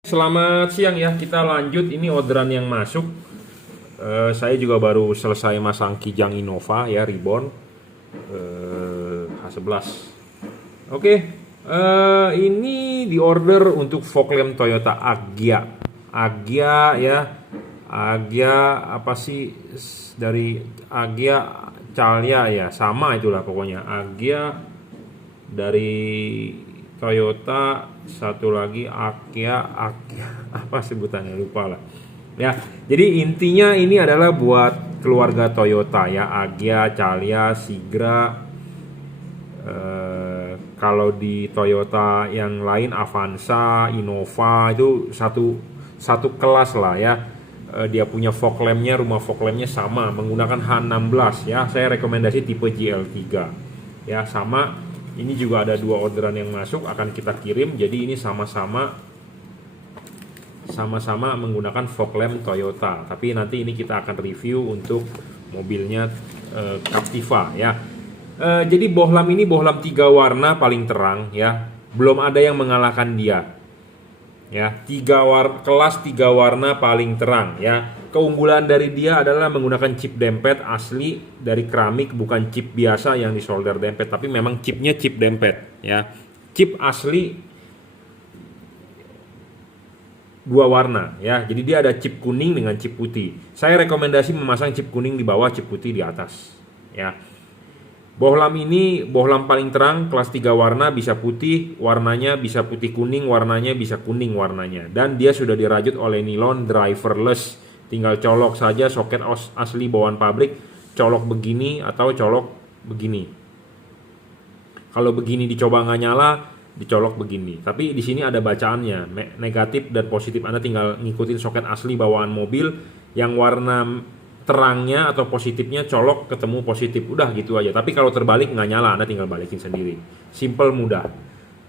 Selamat siang ya, kita lanjut ini orderan yang masuk. Saya juga baru selesai masang Kijang Innova ya, Reborn H11. Oke, ini di order untuk fog lamp Toyota Agya. Agya ya, Agya apa sih dari Agya Calya ya, sama itulah pokoknya. Agya dari Toyota, satu lagi Agya apa sebutannya lupa lah ya. Jadi intinya ini adalah buat keluarga Toyota ya, Agya, Calya, Sigra. Kalau di Toyota yang lain Avanza, Innova itu satu kelas lah ya. Dia punya fog lampnya, rumah fog lampnya sama menggunakan H16 ya. Saya rekomendasi tipe GL3 ya, sama. Ini juga ada dua orderan yang masuk akan kita kirim. Jadi ini sama-sama menggunakan fog lamp Toyota. Tapi nanti ini kita akan review untuk mobilnya Captiva ya. Jadi bohlam ini bohlam 3 warna paling terang ya. Belum ada yang mengalahkan dia. Ya, kelas 3 warna paling terang ya. Keunggulan dari dia adalah menggunakan chip dempet asli dari keramik, bukan chip biasa yang di solder dempet, tapi memang chipnya chip dempet ya. Chip asli 2 warna ya. Jadi dia ada chip kuning dengan chip putih. Saya rekomendasi memasang chip kuning di bawah, chip putih di atas ya. Bohlam ini bohlam paling terang, kelas 3 warna, bisa putih warnanya, bisa putih kuning warnanya, bisa kuning warnanya. Dan dia sudah dirajut oleh nilon driverless. Tinggal colok saja soket asli bawaan pabrik, colok begini atau colok begini. Kalau begini dicoba nggak nyala, dicolok begini. Tapi di sini ada bacaannya, negatif dan positif. Anda tinggal ngikutin soket asli bawaan mobil yang warna terangnya atau positifnya colok ketemu positif, udah gitu aja. Tapi kalau terbalik nggak nyala, Anda tinggal balikin sendiri. Simple, mudah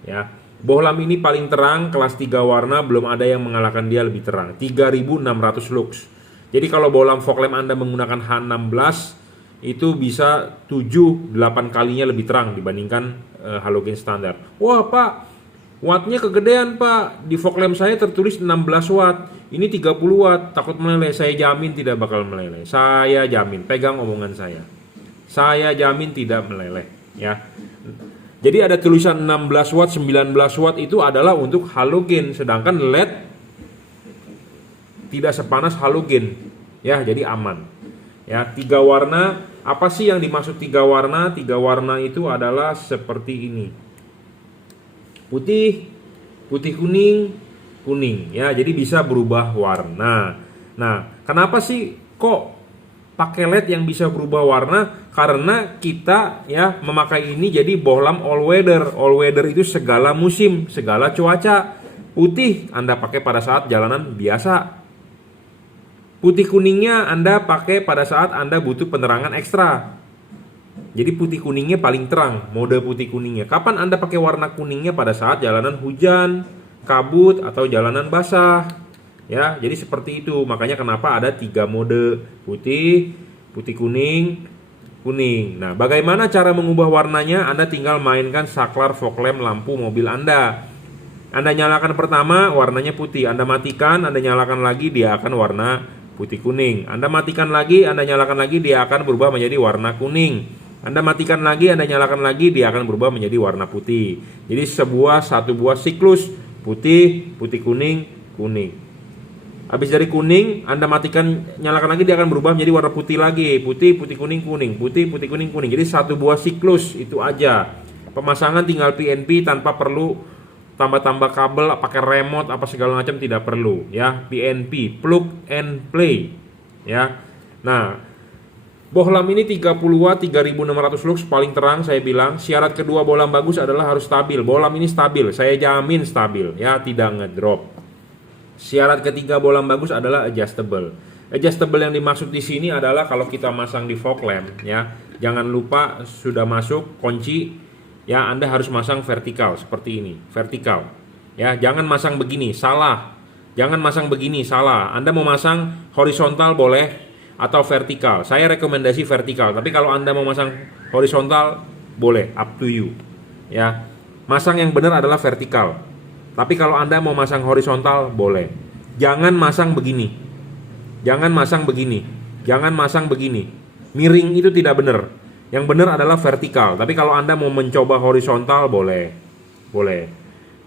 ya. Bohlam ini paling terang, kelas 3 warna, belum ada yang mengalahkan dia lebih terang. 3600 lux. Jadi kalau bohlam fog lamp Anda menggunakan H16 itu bisa 7-8 kalinya lebih terang dibandingkan halogen standar. Wah Pak, wattnya kegedean Pak, di fog lamp saya tertulis 16 watt, ini 30 watt, takut meleleh. Saya jamin tidak bakal meleleh. Saya jamin, pegang omongan saya jamin tidak meleleh ya. Jadi ada tulisan 16 watt, 19 watt itu adalah untuk halogen, sedangkan LED tidak sepanas halogen ya, jadi aman ya. 3 warna, apa sih yang dimaksud 3 warna? 3 warna itu adalah seperti ini, putih, putih kuning, kuning ya. Jadi bisa berubah warna. Nah, kenapa sih kok pakai LED yang bisa berubah warna? Karena kita ya memakai ini jadi bohlam all weather. All weather itu segala musim, segala cuaca. Putih Anda pakai pada saat jalanan biasa. Putih kuningnya Anda pakai pada saat Anda butuh penerangan ekstra. Jadi putih kuningnya paling terang, mode putih kuningnya. Kapan Anda pakai warna kuningnya? Pada saat jalanan hujan, kabut, atau jalanan basah. Ya, jadi seperti itu. Makanya kenapa ada 3 mode, putih, putih kuning, kuning. Nah, bagaimana cara mengubah warnanya? Anda tinggal mainkan saklar fog lamp lampu mobil Anda. Anda nyalakan pertama, warnanya putih. Anda matikan, Anda nyalakan lagi, dia akan warna putih kuning. Anda matikan lagi, Anda nyalakan lagi, dia akan berubah menjadi warna kuning. Anda matikan lagi, Anda nyalakan lagi, dia akan berubah menjadi warna putih. Jadi satu buah siklus, putih, putih kuning, kuning. Habis dari kuning, Anda matikan, nyalakan lagi, dia akan berubah menjadi warna putih lagi. Putih, putih kuning, kuning, putih, putih kuning, kuning. Jadi satu buah siklus, itu aja. Pemasangan tinggal PNP tanpa perlu tambah-tambah kabel, pakai remote apa segala macam, tidak perlu ya. PNP, plug and play ya. Nah, bohlam ini 30 watt, 3600 lux, paling terang saya bilang. Syarat kedua bohlam bagus adalah harus stabil. Bohlam ini stabil, saya jamin stabil ya, tidak ngedrop. Syarat ketiga bohlam bagus adalah adjustable. Adjustable yang dimaksud di sini adalah kalau kita masang di fog lamp ya, jangan lupa sudah masuk kunci ya, Anda harus masang vertikal seperti ini, vertikal ya. Jangan masang begini, salah. Jangan masang begini, salah. Anda mau masang horizontal boleh atau vertikal. Saya rekomendasi vertikal, tapi kalau Anda mau masang horizontal boleh, up to you ya. Masang yang benar adalah vertikal Tapi kalau Anda mau masang horizontal, boleh. Jangan masang begini. Jangan masang begini. Jangan masang begini. Miring itu tidak benar. Yang benar adalah vertikal. Tapi kalau Anda mau mencoba horizontal, boleh. Boleh.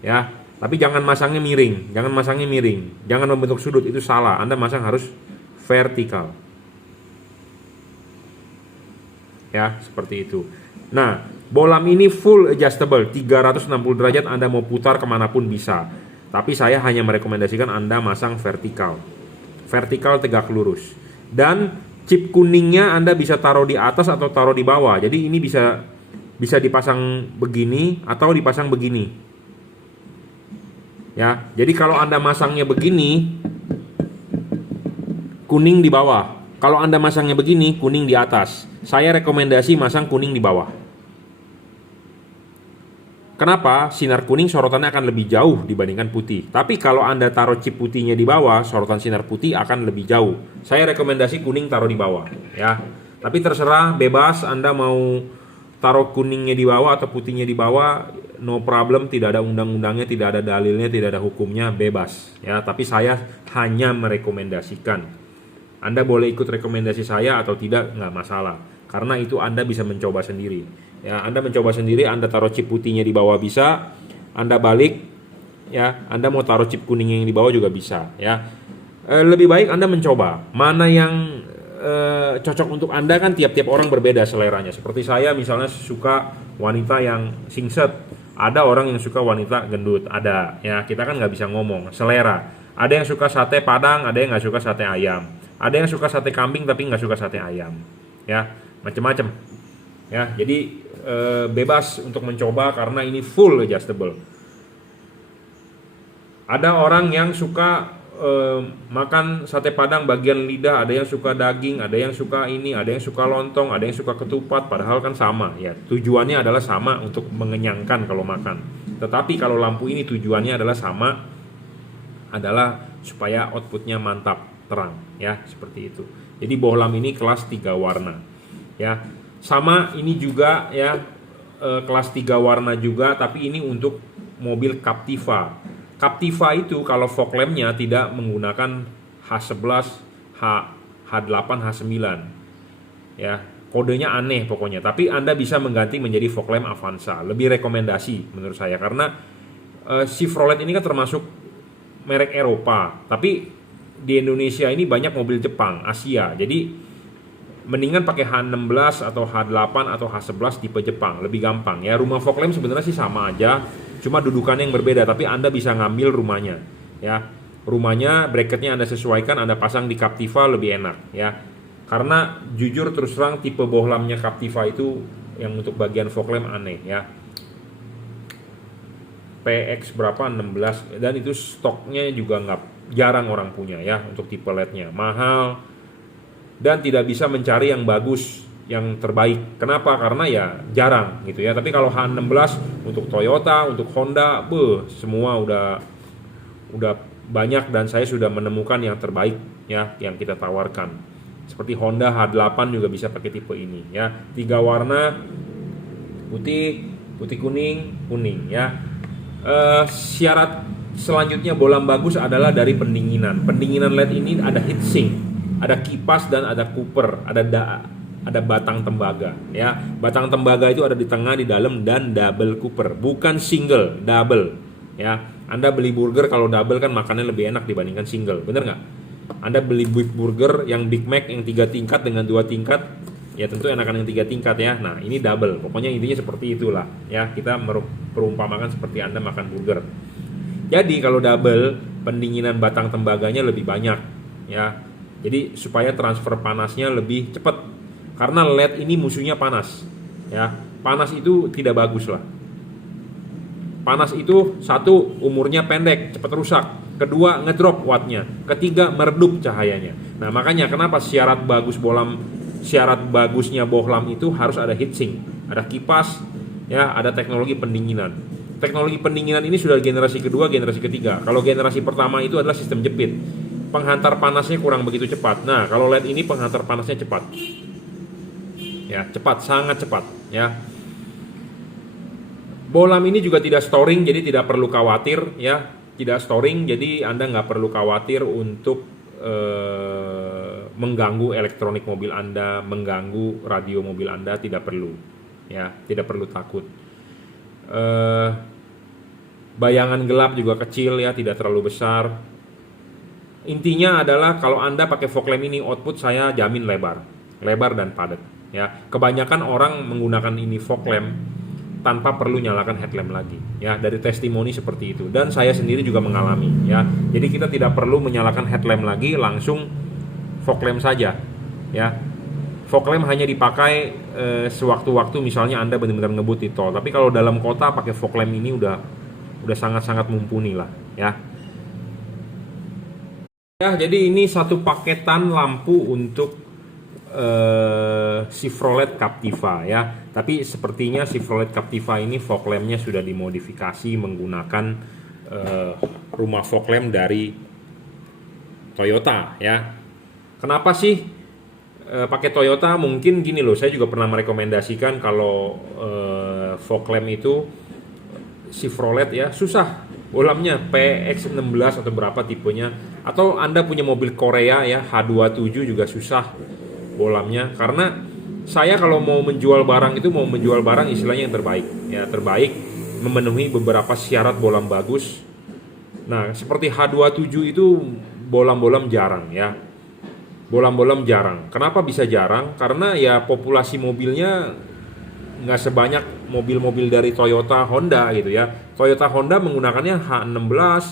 Ya. Tapi jangan masangnya miring. Jangan masangnya miring. Jangan membentuk sudut, itu salah. Anda masang harus vertikal. Ya, seperti itu. Nah, bohlam ini full adjustable, 360 derajat Anda mau putar kemanapun bisa. Tapi saya hanya merekomendasikan Anda masang vertikal. Vertikal tegak lurus. Dan chip kuningnya Anda bisa taruh di atas atau taruh di bawah. Jadi ini bisa dipasang begini atau dipasang begini. Ya, jadi kalau Anda masangnya begini, kuning di bawah. Kalau Anda masangnya begini, kuning di atas. Saya rekomendasi masang kuning di bawah. Kenapa? Sinar kuning sorotannya akan lebih jauh dibandingkan putih. Tapi kalau Anda taruh chip putihnya di bawah, sorotan sinar putih akan lebih jauh. Saya rekomendasi kuning taruh di bawah, ya. Tapi terserah, bebas Anda mau taruh kuningnya di bawah atau putihnya di bawah, no problem, tidak ada undang-undangnya, tidak ada dalilnya, tidak ada hukumnya, bebas, ya. Tapi saya hanya merekomendasikan. Anda boleh ikut rekomendasi saya atau tidak, nggak masalah. Karena itu Anda bisa mencoba sendiri. Ya, Anda mencoba sendiri, Anda taruh chip putihnya di bawah bisa, Anda balik, ya, Anda mau taruh chip kuningnya yang di bawah juga bisa, ya. Lebih baik Anda mencoba mana yang cocok untuk Anda, kan tiap-tiap orang berbeda seleranya. Seperti saya misalnya suka wanita yang singset, ada orang yang suka wanita gendut, ada, ya. Kita kan nggak bisa ngomong, selera. Ada yang suka sate padang, ada yang nggak suka sate ayam, ada yang suka sate kambing tapi nggak suka sate ayam, ya, macam-macam. Ya, jadi bebas untuk mencoba karena ini full adjustable. Ada orang yang suka makan sate padang bagian lidah, ada yang suka daging, ada yang suka ini, ada yang suka lontong, ada yang suka ketupat, padahal kan sama, ya. Tujuannya adalah sama untuk mengenyangkan kalau makan. Tetapi kalau lampu ini tujuannya adalah sama, adalah supaya outputnya mantap, terang, ya, seperti itu. Jadi bohlam ini kelas 3 warna, ya. Sama ini juga, ya, kelas 3 warna juga, tapi ini untuk mobil Captiva. Captiva itu kalau fog lampnya tidak menggunakan H11, H8, H9, ya. Kodenya aneh pokoknya, tapi Anda bisa mengganti menjadi fog lamp Avanza. Lebih rekomendasi menurut saya, karena Chevrolet ini kan termasuk merek Eropa, tapi di Indonesia ini banyak mobil Jepang, Asia. Jadi mendingan pakai H16 atau H8 atau H11 tipe Jepang, lebih gampang, ya. Rumah fog lamp sebenarnya sih sama aja, cuma dudukannya yang berbeda, tapi Anda bisa ngambil rumahnya, ya. Rumahnya, bracketnya Anda sesuaikan, Anda pasang di Captiva lebih enak, ya. Karena jujur terus terang tipe bohlamnya Captiva itu yang untuk bagian fog lamp aneh, ya. PX berapa, 16, dan itu stoknya juga nggak, jarang orang punya, ya, untuk tipe LED-nya mahal. Dan tidak bisa mencari yang bagus, yang terbaik. Kenapa? Karena ya jarang gitu, ya. Tapi kalau H16 untuk Toyota, untuk Honda, semua udah banyak, dan saya sudah menemukan yang terbaik, ya, yang kita tawarkan. Seperti Honda H8 juga bisa pakai tipe ini, ya. 3 warna, putih, putih kuning, ya. Syarat selanjutnya bohlam bagus adalah dari pendinginan. Pendinginan LED ini ada heatsink, ada kipas, dan ada cooper, ada batang tembaga, ya. Batang tembaga itu ada di tengah, di dalam, dan double cooper, bukan single, double, ya. Anda beli burger kalau double kan makannya lebih enak dibandingkan single, bener nggak? Anda beli Big Burger yang Big Mac yang 3 tingkat dengan 2 tingkat, ya tentu enakan yang 3 tingkat, ya. Nah, ini double, pokoknya intinya seperti itulah, ya. Kita perumpamakan seperti Anda makan burger. Jadi kalau double, pendinginan batang tembaganya lebih banyak, ya. Jadi supaya transfer panasnya lebih cepat. Karena LED ini musuhnya panas, ya. Panas itu tidak bagus lah. Panas itu, satu, umurnya pendek, cepat rusak. Kedua, ngedrop wattnya. Ketiga, meredup cahayanya. Nah, makanya kenapa syarat bagusnya bohlam itu harus ada heatsink, ada kipas, ya, ada teknologi pendinginan. Teknologi pendinginan ini sudah generasi kedua, generasi ketiga. Kalau generasi pertama itu adalah sistem jepit. Penghantar panasnya kurang begitu cepat. Nah, kalau LED ini penghantar panasnya cepat, ya, cepat, sangat cepat, ya. Bohlam ini juga tidak storing, jadi tidak perlu khawatir ya, tidak storing, jadi Anda nggak perlu khawatir untuk mengganggu elektronik mobil Anda, mengganggu radio mobil Anda, tidak perlu ya, tidak perlu takut. Bayangan gelap juga kecil ya, tidak terlalu besar. Intinya adalah kalau Anda pakai fog lamp ini, output saya jamin lebar dan padat ya. Kebanyakan orang menggunakan ini fog lamp tanpa perlu nyalakan headlamp lagi ya, dari testimoni seperti itu, dan saya sendiri juga mengalami ya. Jadi kita tidak perlu menyalakan headlamp lagi, langsung fog lamp saja ya. Fog lamp hanya dipakai sewaktu-waktu, misalnya Anda benar-benar ngebut di tol. Tapi kalau dalam kota pakai fog lamp ini udah sangat-sangat mumpuni lah ya. Ya, jadi ini satu paketan lampu untuk Chevrolet Captiva ya. Tapi sepertinya Chevrolet Captiva ini fog lampnya sudah dimodifikasi menggunakan rumah fog lamp dari Toyota ya. Kenapa sih pakai Toyota? Mungkin gini loh, saya juga pernah merekomendasikan kalau fog lamp itu Chevrolet ya susah bohlamnya, PX16 atau berapa tipenya, atau Anda punya mobil Korea ya H27 juga susah bohlamnya. Karena saya kalau mau menjual barang itu mau menjual barang istilahnya yang terbaik ya, terbaik memenuhi beberapa syarat bohlam bagus. Nah seperti H27 itu bohlam-bohlam jarang ya, bohlam-bohlam jarang. Kenapa bisa jarang? Karena ya populasi mobilnya nggak sebanyak mobil-mobil dari Toyota Honda gitu ya. Toyota Honda menggunakannya H16,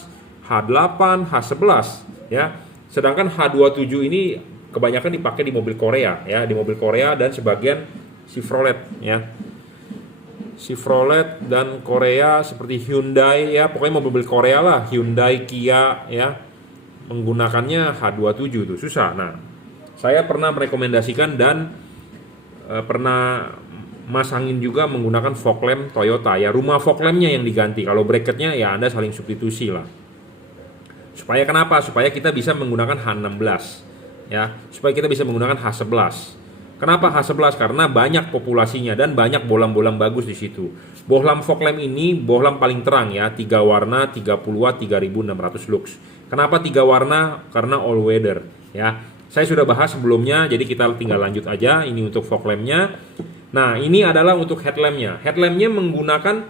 H8, H11 ya. Sedangkan H27 ini kebanyakan dipakai di mobil Korea ya, di mobil Korea dan sebagian Chevrolet ya. Chevrolet dan Korea seperti Hyundai ya, pokoknya mobil Korea lah, Hyundai, Kia ya, menggunakannya H27 itu susah. Nah, saya pernah merekomendasikan dan pernah masangin juga menggunakan fog lamp Toyota ya, rumah fog lampnya yang diganti. Kalau bracketnya ya Anda saling substitusi lah. Supaya kenapa? Supaya kita bisa menggunakan H16 ya, supaya kita bisa menggunakan H11. Kenapa H11? Karena banyak populasinya dan banyak bohlam-bohlam bagus di situ. Bohlam fog lamp ini bohlam paling terang ya, 3 warna, 30 watt, 3600 lux. Kenapa 3 warna? Karena all weather ya. Saya sudah bahas sebelumnya, jadi kita tinggal lanjut aja. Ini untuk fog lampnya. Nah ini adalah untuk headlampnya. Headlampnya menggunakan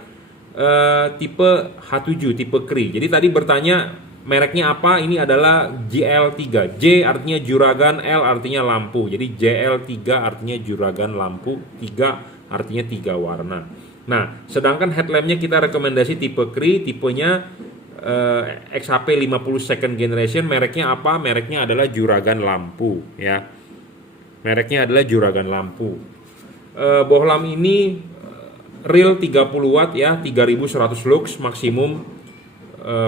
tipe H7, tipe Cree. Jadi tadi bertanya mereknya apa? Ini adalah JL3. J artinya juragan, L artinya lampu. Jadi JL3 artinya juragan lampu, 3 artinya 3 warna. Nah sedangkan headlampnya kita rekomendasi tipe Cree, tipenya XHP 50 second generation. Mereknya apa? Mereknya adalah juragan lampu ya. Mereknya adalah juragan lampu. Bohlam ini real 30 watt ya, 3100 lux maksimum.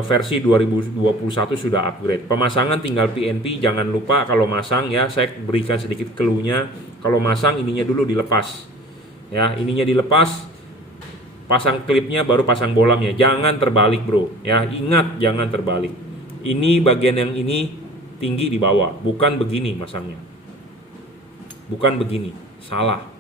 Versi 2021 sudah upgrade. Pemasangan tinggal PNP, jangan lupa kalau masang ya, saya berikan sedikit clue-nya. Kalau masang ininya dulu dilepas ya, ininya dilepas, pasang klipnya baru pasang bohlamnya. Jangan terbalik bro ya, ingat jangan terbalik. Ini bagian yang ini tinggi di bawah, bukan begini masangnya, bukan begini, salah.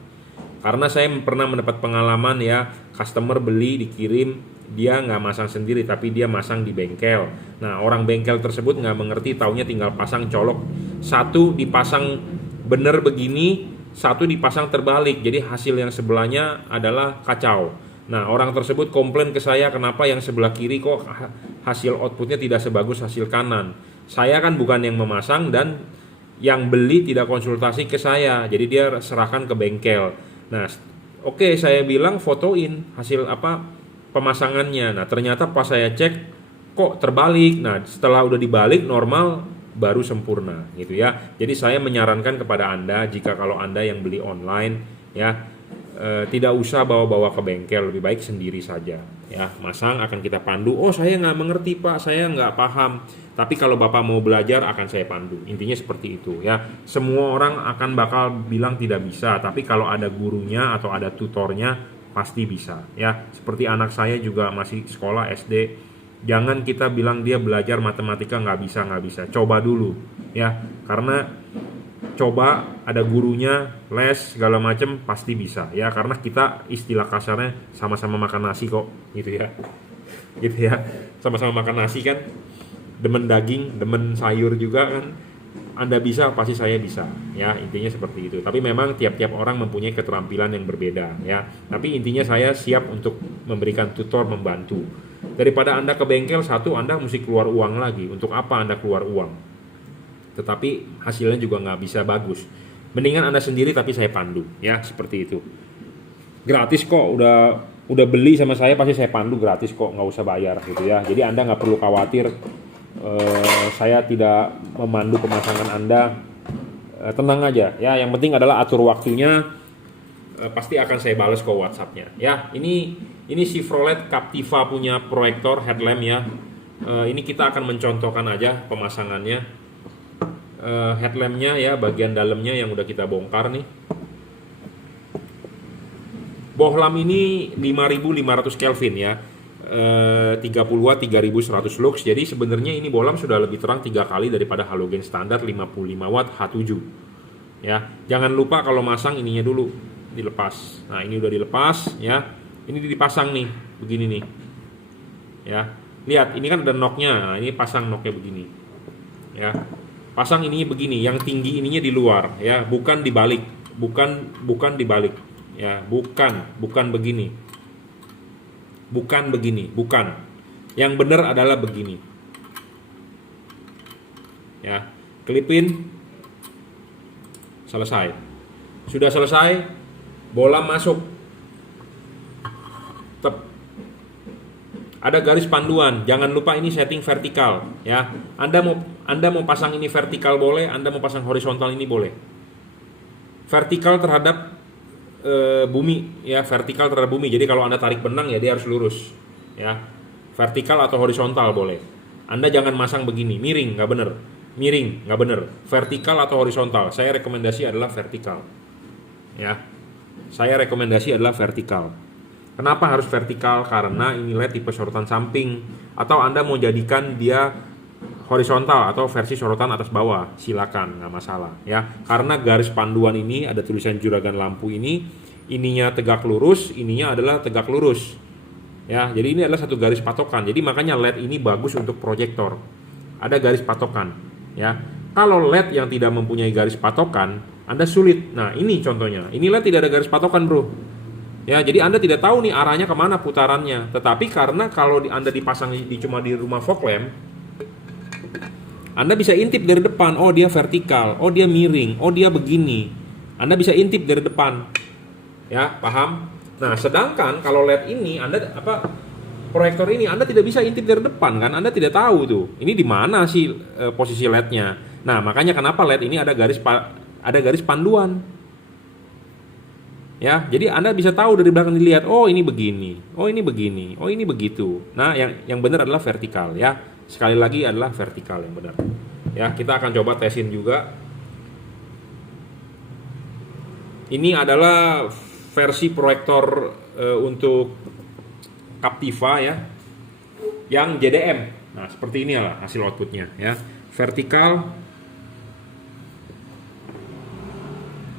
Karena saya pernah mendapat pengalaman ya, customer beli dikirim, dia nggak masang sendiri tapi dia masang di bengkel. Nah orang bengkel tersebut nggak mengerti, taunya tinggal pasang colok, satu dipasang bener begini, satu dipasang terbalik, jadi hasil yang sebelahnya adalah kacau. Nah orang tersebut komplain ke saya, kenapa yang sebelah kiri kok hasil outputnya tidak sebagus hasil kanan. Saya kan bukan yang memasang dan yang beli tidak konsultasi ke saya, jadi dia serahkan ke bengkel. Nah, oke, saya bilang fotoin hasil pemasangannya. Nah, ternyata pas saya cek kok terbalik. Nah, setelah udah dibalik normal baru sempurna gitu ya. Jadi saya menyarankan kepada Anda, jika kalau Anda yang beli online ya, tidak usah bawa-bawa ke bengkel, lebih baik sendiri saja ya. Masang akan kita pandu. Oh, saya nggak mengerti Pak, saya nggak paham. Tapi kalau Bapak mau belajar akan saya pandu. Intinya seperti itu ya. Semua orang akan bakal bilang tidak bisa, tapi kalau ada gurunya atau ada tutornya pasti bisa ya. Seperti anak saya juga masih sekolah SD. Jangan kita bilang dia belajar matematika nggak bisa. Coba dulu ya. Karena coba, ada gurunya, les segala macem pasti bisa ya, karena kita istilah kasarnya sama-sama makan nasi kok gitu ya. Gitu ya. Sama-sama makan nasi kan. Demen daging, demen sayur juga kan. Anda bisa, pasti saya bisa ya, intinya seperti itu. Tapi memang tiap-tiap orang mempunyai keterampilan yang berbeda ya. Tapi intinya saya siap untuk memberikan tutor, membantu. Daripada Anda ke bengkel, satu, Anda mesti keluar uang lagi. Untuk apa Anda keluar uang? Tetapi hasilnya juga nggak bisa bagus. Mendingan Anda sendiri tapi saya pandu ya, seperti itu. Gratis kok, udah beli sama saya pasti saya pandu gratis kok, nggak usah bayar gitu ya. Jadi Anda nggak perlu khawatir saya tidak memandu pemasangan Anda. Tenang aja ya, yang penting adalah atur waktunya. Pasti akan saya balas ke WhatsApp-nya ya. Ini Chevrolet Captiva punya proyektor headlamp ya. Ini kita akan mencontohkan aja pemasangannya. Headlampnya ya, bagian dalamnya yang udah kita bongkar nih. Bohlam ini 5500 Kelvin ya. 30 watt 3100 lux. Jadi sebenarnya ini bohlam sudah lebih terang 3 kali daripada halogen standar 55 watt H7 ya. Jangan lupa kalau masang ininya dulu dilepas. Nah ini udah dilepas ya, ini dipasang nih begini nih ya. Lihat ini kan ada knocknya. Nah, ini pasang knocknya begini ya, pasang ininya begini, yang tinggi ininya di luar ya, bukan dibalik, bukan dibalik ya, bukan begini. Bukan begini, bukan. Yang benar adalah begini. Ya, kelipin. Selesai. Sudah selesai, bola masuk. Tep. Ada garis panduan. Jangan lupa ini setting vertikal, ya. Anda mau pasang ini vertikal boleh, Anda mau pasang horizontal ini boleh. Vertikal terhadap bumi ya, vertikal terhadap bumi. Jadi kalau Anda tarik benang ya dia harus lurus ya. Vertikal atau horizontal boleh. Anda jangan masang begini, miring nggak bener. Miring nggak bener. Vertikal atau horizontal. Saya rekomendasi adalah vertikal. Ya. Saya rekomendasi adalah vertikal. Kenapa harus vertikal? Karena ini LED tipe sorotan samping. Atau Anda mau jadikan dia horizontal atau versi sorotan atas bawah, silakan, nggak masalah ya. Karena garis panduan ini ada tulisan juragan lampu ini, ininya tegak lurus, ininya adalah tegak lurus ya. Jadi ini adalah satu garis patokan. Jadi makanya LED ini bagus untuk proyektor, ada garis patokan ya. Kalau LED yang tidak mempunyai garis patokan, Anda sulit. Nah ini contohnya, ini LED tidak ada garis patokan bro ya. Jadi Anda tidak tahu nih arahnya kemana putarannya. Tetapi karena kalau Anda dipasang cuma di rumah fog lamp, Anda bisa intip dari depan, oh dia vertikal, oh dia miring, oh dia begini. Anda bisa intip dari depan. Ya, paham? Nah, sedangkan kalau LED ini proyektor ini Anda tidak bisa intip dari depan kan? Anda tidak tahu tuh. Ini di mana sih posisi LED-nya. Nah, makanya kenapa LED ini ada garis panduan. Ya, jadi Anda bisa tahu dari belakang dilihat, oh ini begini, oh ini begini, oh ini begitu. Nah, yang benar adalah vertikal ya. Sekali lagi adalah vertikal yang benar. Ya, kita akan coba tesin juga. Ini adalah versi proyektor untuk Captiva ya, yang JDM. Nah, seperti ini lah hasil outputnya ya.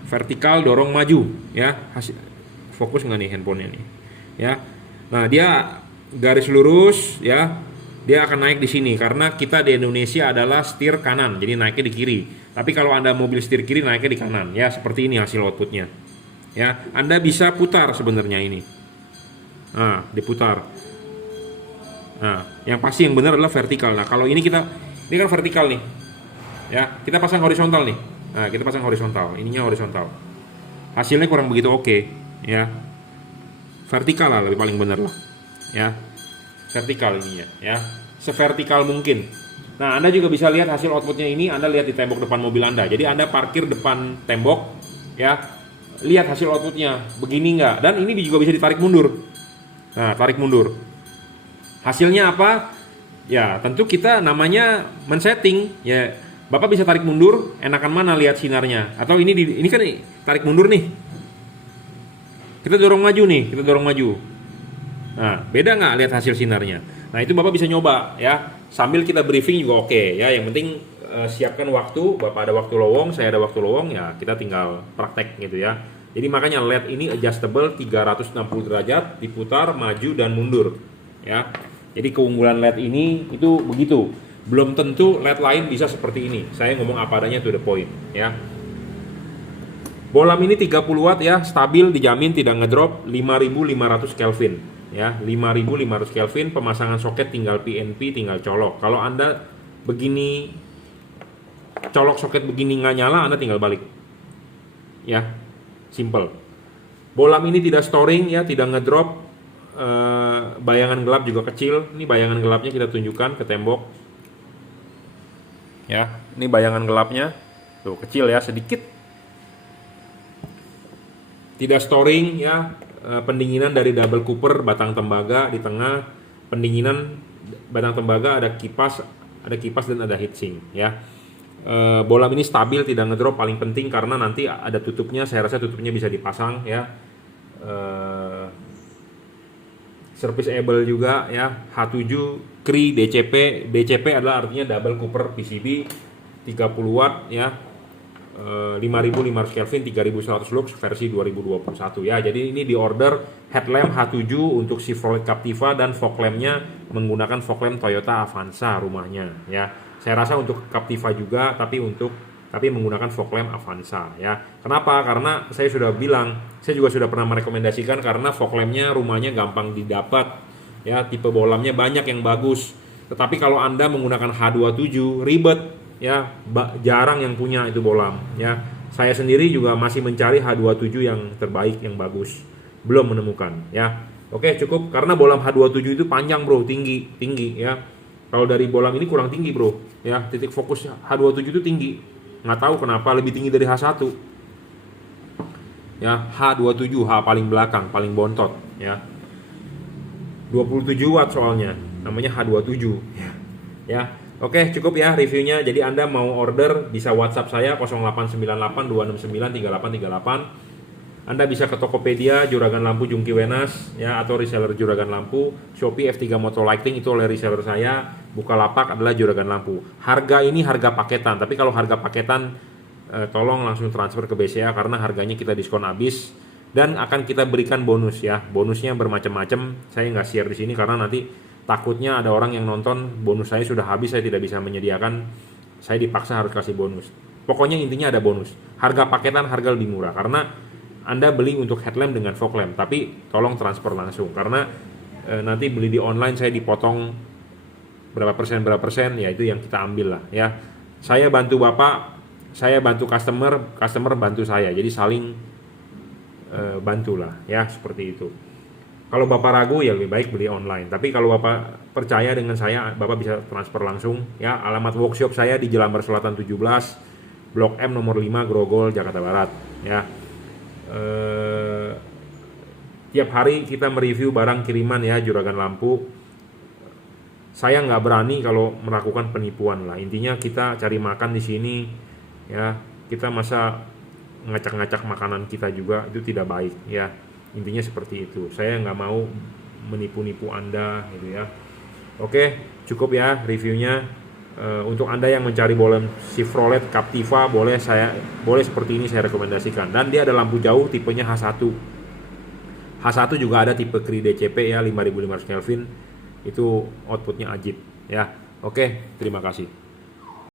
Vertikal dorong maju ya. Fokus nggak nih handphonenya nih ya. Nah, dia garis lurus ya. Dia akan naik di sini karena kita di Indonesia adalah setir kanan, jadi naiknya di kiri. Tapi kalau Anda mobil setir kiri, naiknya di kanan. Ya, seperti ini hasil outputnya. Ya, Anda bisa putar sebenarnya ini. Nah, diputar. Nah, yang pasti yang benar adalah vertikal. Nah, kalau ini kan vertikal nih. Ya, kita pasang horizontal nih. Nah, kita pasang horizontal. Ininya horizontal. Hasilnya kurang begitu oke, ya. Vertikal lah lebih paling benar lah. Ya. Vertikal ininya ya, severtikal mungkin. Nah, Anda juga bisa lihat hasil outputnya ini. Anda lihat di tembok depan mobil Anda. Jadi Anda parkir depan tembok ya, lihat hasil outputnya begini nggak. Dan ini juga bisa ditarik mundur. Nah, tarik mundur. Hasilnya apa? Ya, tentu kita namanya men-setting ya. Bapak bisa tarik mundur, enakan mana lihat sinarnya? Atau ini kan tarik mundur nih. Kita dorong maju nih, Nah, beda nggak lihat hasil sinarnya? Nah, itu Bapak bisa nyoba ya. Sambil kita briefing juga oke ya. Yang penting siapkan waktu, Bapak ada waktu lowong, saya ada waktu lowong, ya kita tinggal praktek gitu ya. Jadi makanya LED ini adjustable 360 derajat, diputar, maju dan mundur ya. Jadi keunggulan LED ini itu begitu. Belum tentu LED lain bisa seperti ini. Saya ngomong apa adanya, to the point ya. Bolam ini 30 watt ya, stabil, dijamin tidak ngedrop, 5500 Kelvin ya, 5500 Kelvin. Pemasangan soket tinggal PNP, tinggal colok. Kalau Anda begini, colok soket begini nggak nyala, Anda tinggal balik ya, simple. Bolam ini tidak storing ya, tidak ngedrop. Bayangan gelap juga kecil. Ini bayangan gelapnya kita tunjukkan ke tembok ya, ini bayangan gelapnya tuh kecil ya, sedikit. Tidak storing ya, pendinginan dari double cooper batang tembaga di tengah. Pendinginan batang tembaga, ada kipas dan ada heatsink ya. Bolam ini stabil, tidak ngedrop, paling penting karena nanti ada tutupnya. Saya rasa tutupnya bisa dipasang ya. Serviceable juga ya. H7 CRI DCP adalah artinya double cooper PCB 30 watt ya. 5500 Kelvin, 3100 lux versi 2021 ya. Jadi ini di order headlamp H7 untuk Chevrolet Captiva dan fog lampnya menggunakan fog lamp Toyota Avanza rumahnya ya. Saya rasa untuk Captiva juga, tapi menggunakan fog lamp Avanza ya. Kenapa? Karena saya sudah bilang, saya juga sudah pernah merekomendasikan karena fog lampnya rumahnya gampang didapat ya, tipe bolamnya banyak yang bagus. Tetapi kalau Anda menggunakan H27 ribet ya, jarang yang punya itu bolam ya. Saya sendiri juga masih mencari H27 yang terbaik, yang bagus, belum menemukan ya. Oke, cukup, karena bolam H27 itu panjang bro, tinggi ya. Kalau dari bolam ini kurang tinggi bro ya, titik fokus H27 itu tinggi, nggak tahu kenapa lebih tinggi dari H1 ya. H27 H paling belakang, paling bontot ya, 27 watt soalnya, namanya H27 ya. Oke, cukup ya reviewnya. Jadi Anda mau order bisa WhatsApp saya 0898 269 3838. Anda bisa ke Tokopedia Juragan Lampu Jungki Wenas ya, atau reseller Juragan Lampu. Shopee F3 Moto Lighting itu oleh reseller saya. Bukalapak adalah Juragan Lampu. Harga ini harga paketan, tapi kalau harga paketan tolong langsung transfer ke BCA karena harganya kita diskon habis, dan akan kita berikan bonus ya. Bonusnya bermacam-macam. Saya nggak share di sini karena nanti takutnya ada orang yang nonton bonus saya sudah habis, saya tidak bisa menyediakan, saya dipaksa harus kasih bonus. Pokoknya intinya ada bonus. Harga paketan harga lebih murah karena Anda beli untuk headlamp dengan fog lamp, tapi tolong transfer langsung karena nanti beli di online saya dipotong berapa persen ya, itu yang kita ambil lah ya. Saya bantu Bapak, saya bantu customer bantu saya, jadi saling bantulah ya, seperti itu. Kalau Bapak ragu ya lebih baik beli online. Tapi kalau Bapak percaya dengan saya, Bapak bisa transfer langsung ya. Alamat workshop saya di Jelambar Selatan 17, Blok M nomor 5, Grogol, Jakarta Barat ya. Tiap hari kita mereview barang kiriman ya, Juragan Lampu. Saya nggak berani kalau melakukan penipuan lah. Intinya kita cari makan di sini ya. Kita masa ngacak-ngacak makanan kita juga, itu tidak baik ya. Intinya seperti itu. Saya nggak mau menipu-nipu Anda gitu ya. Oke, cukup ya reviewnya. Untuk Anda yang mencari bolam Chevrolet Captiva, boleh seperti ini saya rekomendasikan. Dan dia ada lampu jauh tipenya H1. H1 juga ada tipe CRI DCP ya, 5500 Kelvin. Itu outputnya ajib ya. Oke, terima kasih.